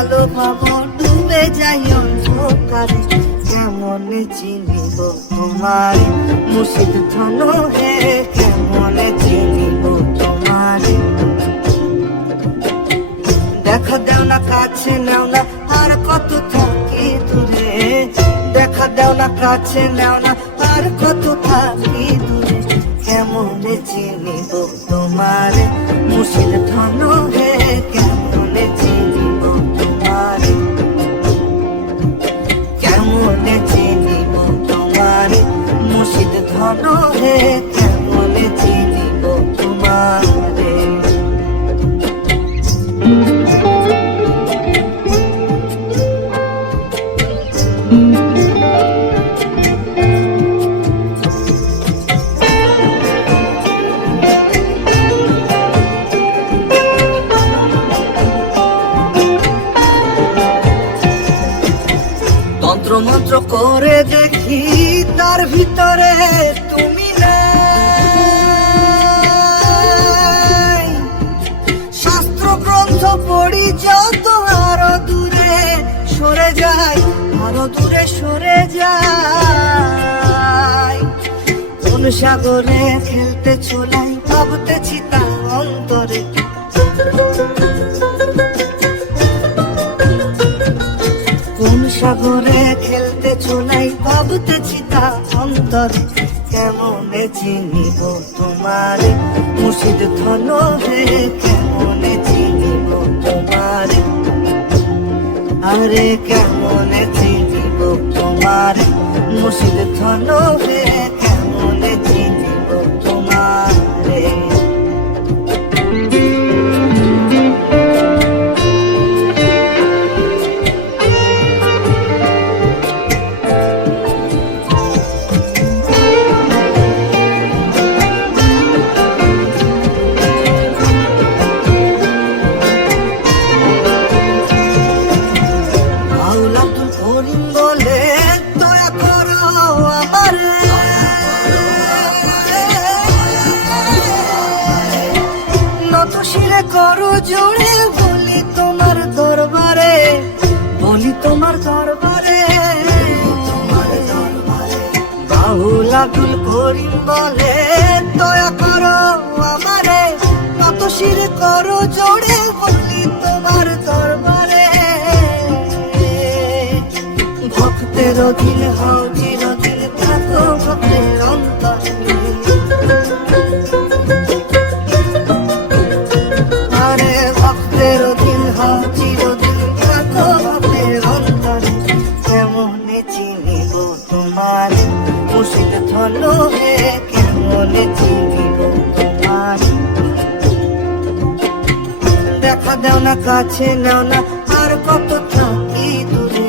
আলো পাবো ডুবে যাই অন্ধকারে, কেমনে চিনিব তোমারে মুর্শিদ ধন হে, কেমনে চিনিব তোমারে। দেখা দেও না কাছে নেও না আর কত থাকি দূরে, দেখা দেও না কাছে নেও না আর কত থাকি দূরে, কেমনে চিনিব তোমারে মুর্শিদ ধন হে, কেমনে চিনিব তোমারে, কেমনে চিনিব তোমারে মুর্শিদ ধন হে, কেমনে চিনিব তোমারে। তন্ত্র মন্ত্র করে দেখি তার ভিতরে তুমি নাই, শাস্ত্র গ্রন্থ পড়ি যত আরো দূরে সরে যাই, আরো দূরে সরে যাই। কোন সাগরে খেলতে চলাই ভাবতেছি তা অন্তরে, কোন সাগরে খেলতে চলাই ভাবতেছি তা অন্তরে, কেমনে চিনিব তোমারে মুর্শিদ ধন হে, কেমনে চিনিব তোমারে, আরে কেমনে চিনিব তোমারে মুর্শিদ ধন হে, কেমনে চিনিব তোমারে। করো জোড়ে বলি তোমার দরবারে, বলি তোমার দরবারে, বাহুল আব্দুল করিম বলে দয়া করো আমারে, কত শিরে করো জোড়ে বলি তোমার দরবারে। ভক্তের অধীন হও চিরদিন থাকো ভক্তের অন্তরে, ভক্তের অধীন হও চিরদিন থাকো ভক্তের অন্তরে, কেমনে চিনিব তোমারে মুর্শিদ ধন হে, কেমনে চিনিব তোমারে। দেখা দেও না কাছে নেও না আর কত থাকি দূরে,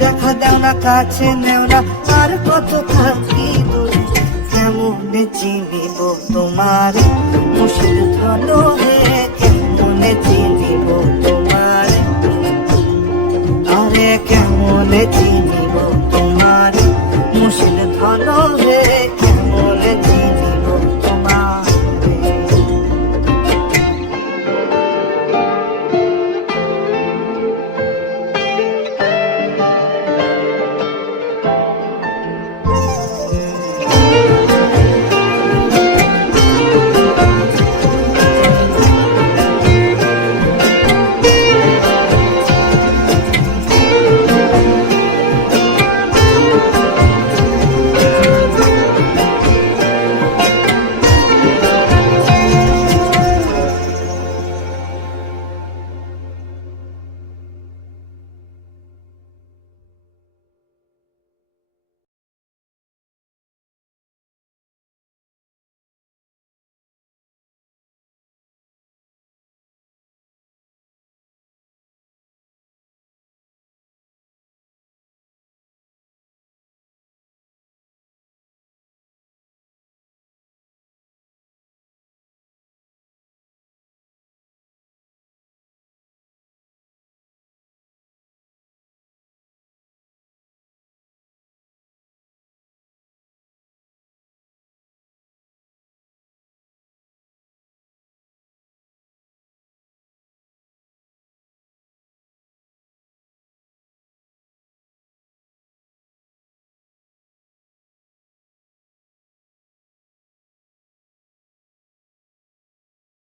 দেখা দেও না কাছে নেও না আর কত থাকি দূরে, কেমনে চিনিব তোমারে মুর্শিদ ধন